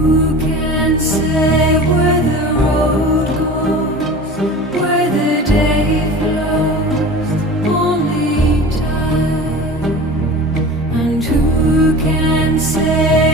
Who can say where the road goes, where the day flows? Only time. And who can say